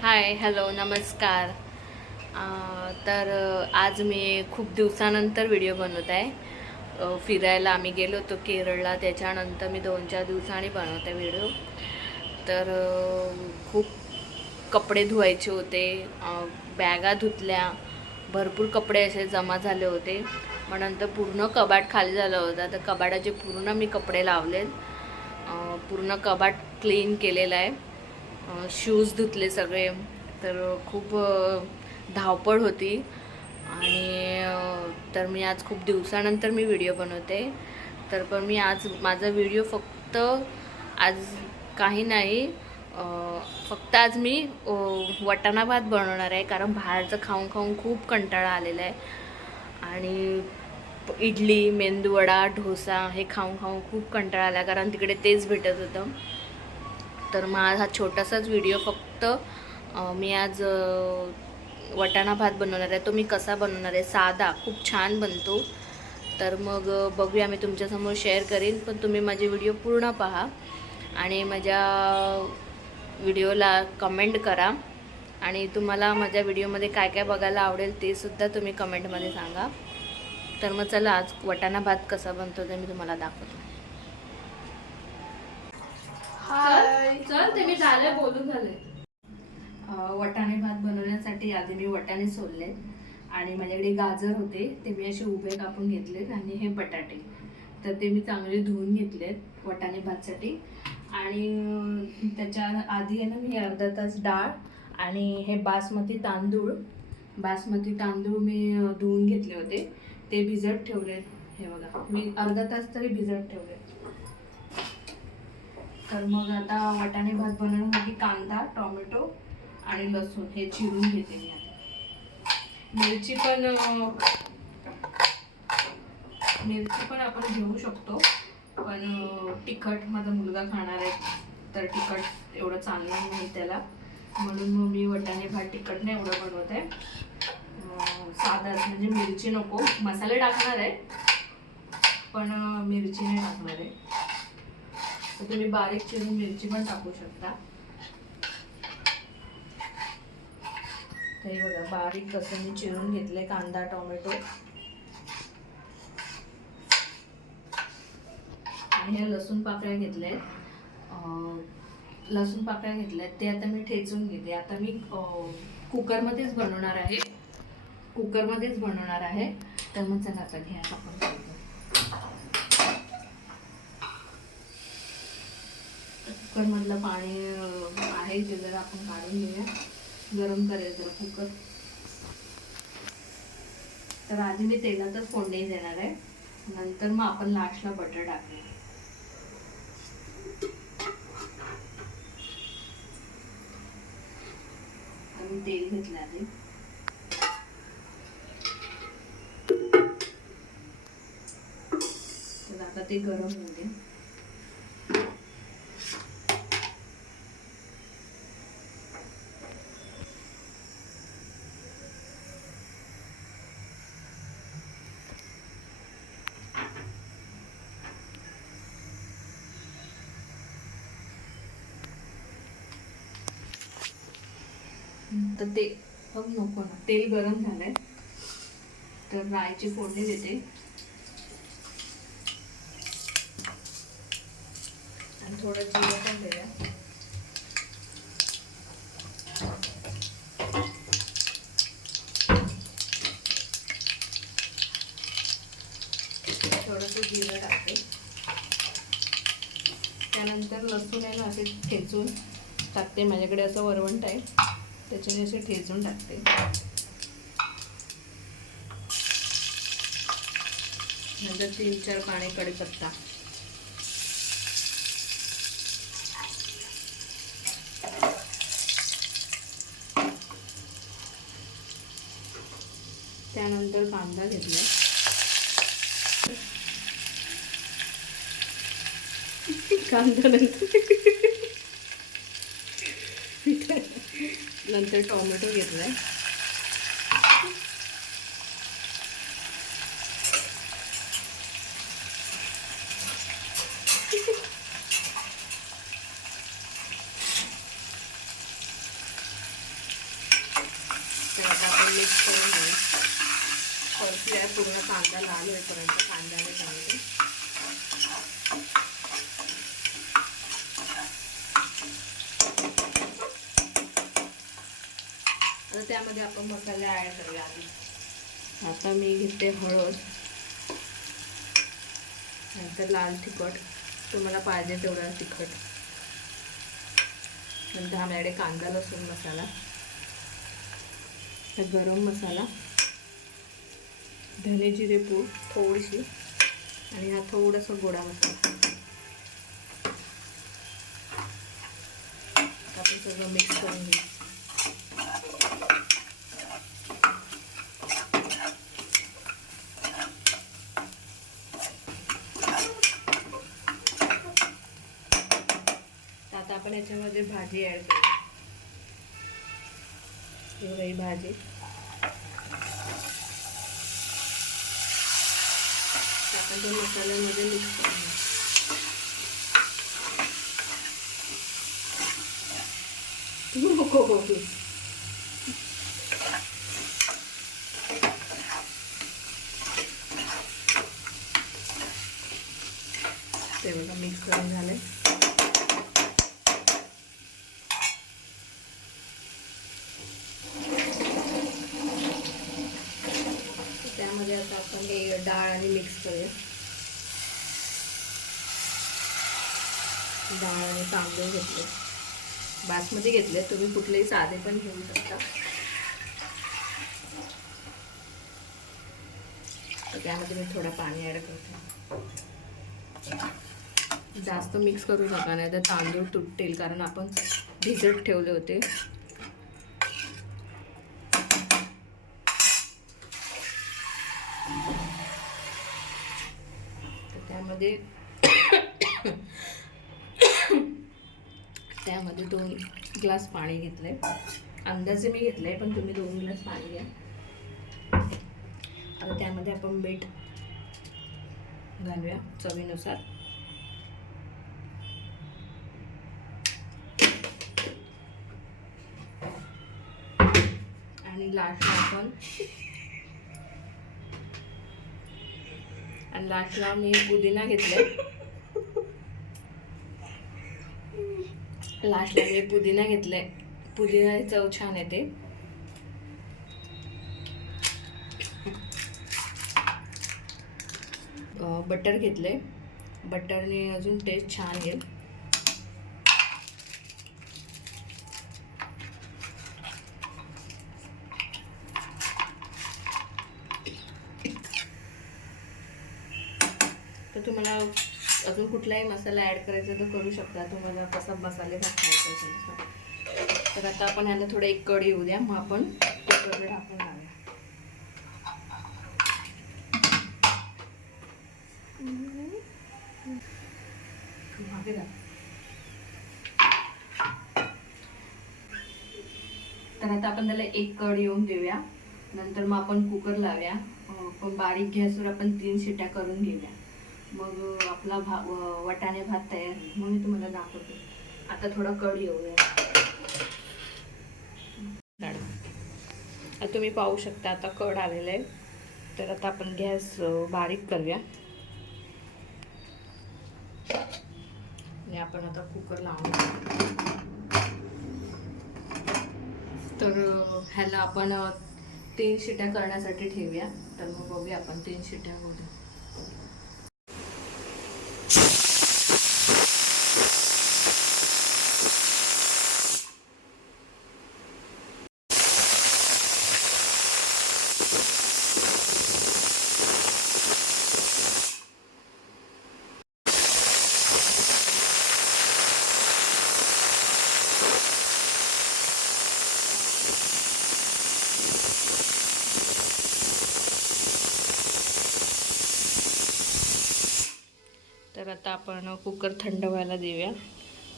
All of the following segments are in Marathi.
हाय, हॅलो, नमस्कार. आज मी खूप दिवसानंतर व्हिडिओ बनवत आहे. फिरायला आम्ही गेलो होतो केरळला, त्याच्यानंतर मी 2-4 दिवसांनी बनवते व्हिडिओ. खूप कपडे धुवायचे होते, बॅगा धुतल्या, भरपूर कपडे असे जमा झाले होते. मग नंतर पूर्ण कबाट खाली झालं होतं, तर कबाडाचे पूर्ण मी कपडे लावलेत. पूर्ण कबाट क्लीन केलेलं आहे. शूज धुतले सगळे. तर खूप धावपळ होती. आणि तर मी आज खूप दिवसानंतर मी व्हिडिओ बनवते. पण मी आज माझा व्हिडिओ फक्त आज काही नाही, फक्त आज मी वाटाणा भात बनवणार आहे, कारण बाहेरचं खाऊन खाऊन खूप कंटाळा आलेला आहे. आणि इडली, मेंदूवडा, डोसा हे खाऊन खाऊन खूप कंटाळा आला, कारण तिकडे तेच भेटत होतं. तर मग हा छोटासाच व्हिडिओ फक्त मी आज वाटाणा भात बनवणार आहे. तो मी कसा बनवणार आहे, साधा, खूप छान बनतो. तर मग बघूया, मी तुमच्यासमोर शेअर करीन, पण तुम्ही माझे व्हिडिओ पूर्ण पहा आणि माझ्या व्हिडिओला कमेंट करा. आणि तुम्हाला माझ्या व्हिडिओमध्ये काय काय बघायला आवडेल ते सुद्धा तुम्ही कमेंटमध्ये सांगा. तर मग चला, आज वाटाणा भात कसा बनतो ते मी तुम्हाला दाखवतो. चल ते मी झाले, बोलून झाले. वाटाणे भात बनवण्यासाठी आधी मी वाटाणे सोलले आणि माझ्याकडे गाजर होते, ते मी असे उभे कापून घेतलेत. आणि हे बटाटे, तर ते मी चांगले धुवून घेतलेत वाटाणे भातसाठी. आणि त्याच्या आधी आहे ना, मी अर्धा तास डाळ आणि हे बासमती तांदूळ मी धुवून घेतले होते, ते भिजत ठेवलेत. हे बघा, मी अर्धा तास तरी भिजत ठेवले. तर मग आता वाटाणे भात बनवण्यासाठी कांदा, टोमॅटो आणि लसूण हे चिरून घेते मी आता. मिरची पण आपण घेऊ शकतो, पण तिखट माझा मुलगा खाणार आहे, तर तिखट एवढं चालणार नाही त्याला, म्हणून मग मी वाटाणे भात तिखट नाही एवढं बनवत आहे. साधाच, म्हणजे मिरची नको, मसाले टाकणार आहे पण मिरची नाही टाकणार आहे. तर तुम्ही बारीक चिरून मिरची पण टाकू शकता. हे बघा, बारीक कसं मी चिरून घेतले कांदा, टोमॅटो आणि हे लसूण पाकळ्या घेतल्यात. ते आता मी ठेचून घेते. आता मी कुकरमध्येच बनवणार आहे. तर मग चला आता घ्या आपण. कुकरमधलं पाणी आहे ते जरा आपण काढून घेऊया, गरम करेल जरा कुकर. तर आधी मी तेलातच फोडणी देणार आहे, नंतर मग आपण लास्टला बटर टाकूया. आणि तेल घेतलं आधी. तर आता ते गरम होऊ दे. तर ते बघ, नको ना, तेल गरम झालंय. तर राईची फोडणी देते आणि थोडं जिरं पण देऊया. थोडंसं जिरं टाकते. त्यानंतर लसूण आहे ना, असे ठेचून टाकते. माझ्याकडे असं वरवंट आहे, त्याच्याने असे ठेचून टाकते. नंतर 3-4 पाने कढीपत्ता. त्यानंतर कांदा घेतला. नंतर टोमॅटो घेतलाय. तर आता आपण मिक्स करून घेऊ. परतूया पूर्ण कांदा लाल होईपर्यंत कांदा आणि टोमॅटो. आता त्यामध्ये आपण मसाले ॲड करूया आधी. आता मी घेते हळद, नंतर लाल तिखट, तुम्हाला पाहिजे तेवढा तिखट, नंतर आमच्याकडे कांदा लसूण मसाला, गरम मसाला, धने जिरे पूड थोडीशी, आणि हा थोडासा गोडा मसाला. आपण सगळं मिक्स करून घेऊ. आता आपण याच्यामध्ये भाजी ॲड करू. ही भाजी आपण त्या मसाल्यामध्ये मिक्स करू. ते बघा मिक्स करून झालंय. त्यामध्ये आता आपण हे डाळ आणि मिक्स करूया. डाळ आणि तांदूळ घेतले, बासमती घेतले, तुम्ही कुठलेही साधे पण घेऊ शकता. तर त्यामध्ये मी थोडं पाणी ॲड करते. जास्त मिक्स करू नका, नाही तर तांदूळ तुटतील, कारण आपण भिजत ठेवले होते. तर त्यामध्ये 2 ग्लास पाणी घेतले. अंदाजे मी घेतले, पण तुम्ही 2 ग्लास पाणी घ्या. आता त्यामध्ये आपण मीठ घालूया चवीनुसार. आणि लास्टला मी पुदिना घेतले. पुदिना चव छान येते. बटर घेतले, बटरने अजून टेस्ट छान येईल. तर तुम्हाला अजून कुठलाही मसाला ॲड करायचा तर करू शकता, तुम्हाला कसा मसाले भात खायचा असेल. तर आता आपण ह्याला थोडं एक कढी येऊ द्या, मग आपण कुकरला टाकून लावूया. तर आता आपण त्याला एक कढी येऊन देऊया, नंतर मग आपण कुकर लावूया. पण बारीक गॅसवर आपण 3 शिट्या करून घेऊया, मग आपला वाटाणे भात तयार होईल. मग मी तुम्हाला दाखवते. आता थोडा कढी येऊया. आता तुम्ही पाहू शकता आता कढ आलेलं आहे. तर आता आपण गॅस बारीक करूया आणि आपण आता कुकर लावूया. तर ह्याला आपण 3 शिट्या करण्यासाठी ठेवूया. तर मग बघूया आपण 3 शिट्या होऊ द्या. तर आता आपण कुकर थंड व्हायला देऊया,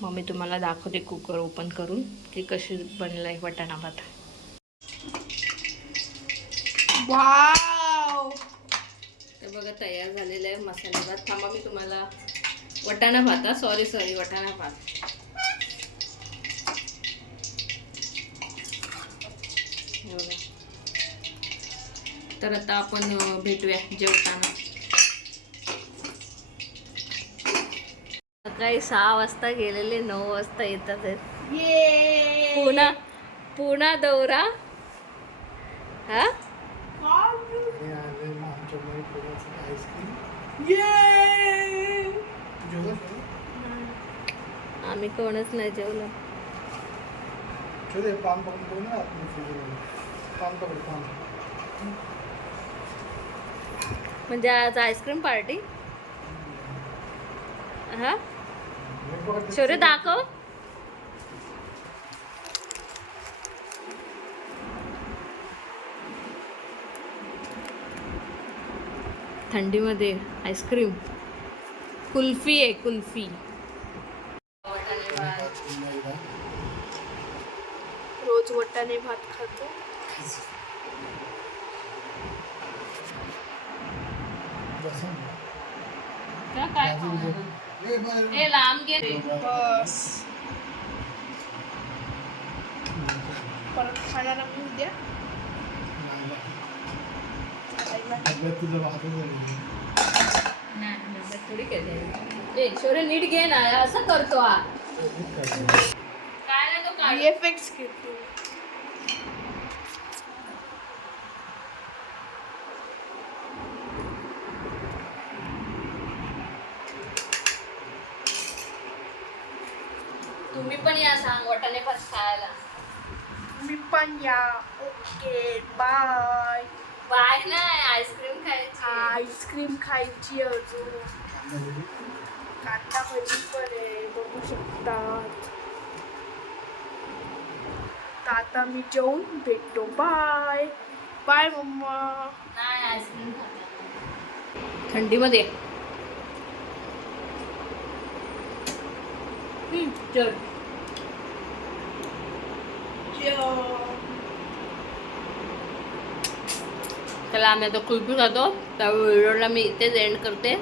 मग मी तुम्हाला दाखवते कुकर ओपन करून की कशी बनला आहे वाटाणा भात. वाव, तर बघा तयार झालेला आहे मसाला भात. थांबा मी तुम्हाला वाटाणा भात वाटाणा भात. हे बघा तर आता आपण भेटूया जेवताना. सकाळी 6 वाजता गेलेले 9 वाजता येतात आहेत. पुन्हा दौरा. हा आम्ही कोणच नाही जेवलो. म्हणजे आज आईस्क्रीम पार्टी. हा शौर्य दाखव. थंडीमध्ये आईस्क्रीम. कुल्फी आहे कुल्फी. रोज वाटाणे भात खातो. काय लांब गे. बस परत खाणार आम्ही उद्या. थोडी केली. शौर्य नीट घे ना, असं करतो हा. काय नाही तो काढ. VFX घेतो. तुम्ही पण या सांग वाटाणे भात खायला. मी पण या. Okay bye. बाय नाही, आईस्क्रीम खायची. आईस्क्रीम खायची अजून. कांदा भजी पण आहे बघू शकतात. तर आता मी जेवून भेटतो. Bye bye mamma. नाही आईस्क्रीम खाते थंडीमध्ये. चल चला आम्ही आता कुल्फी खातो. त्या व्हिडिओला मी इथेच एंड करते.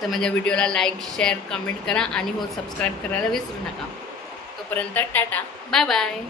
तर माझ्या व्हिडिओला लाईक शेअर कमेंट करा आणि हो सबस्क्राईब करायला विसरू नका. तोपर्यंत टाटा बाय बाय.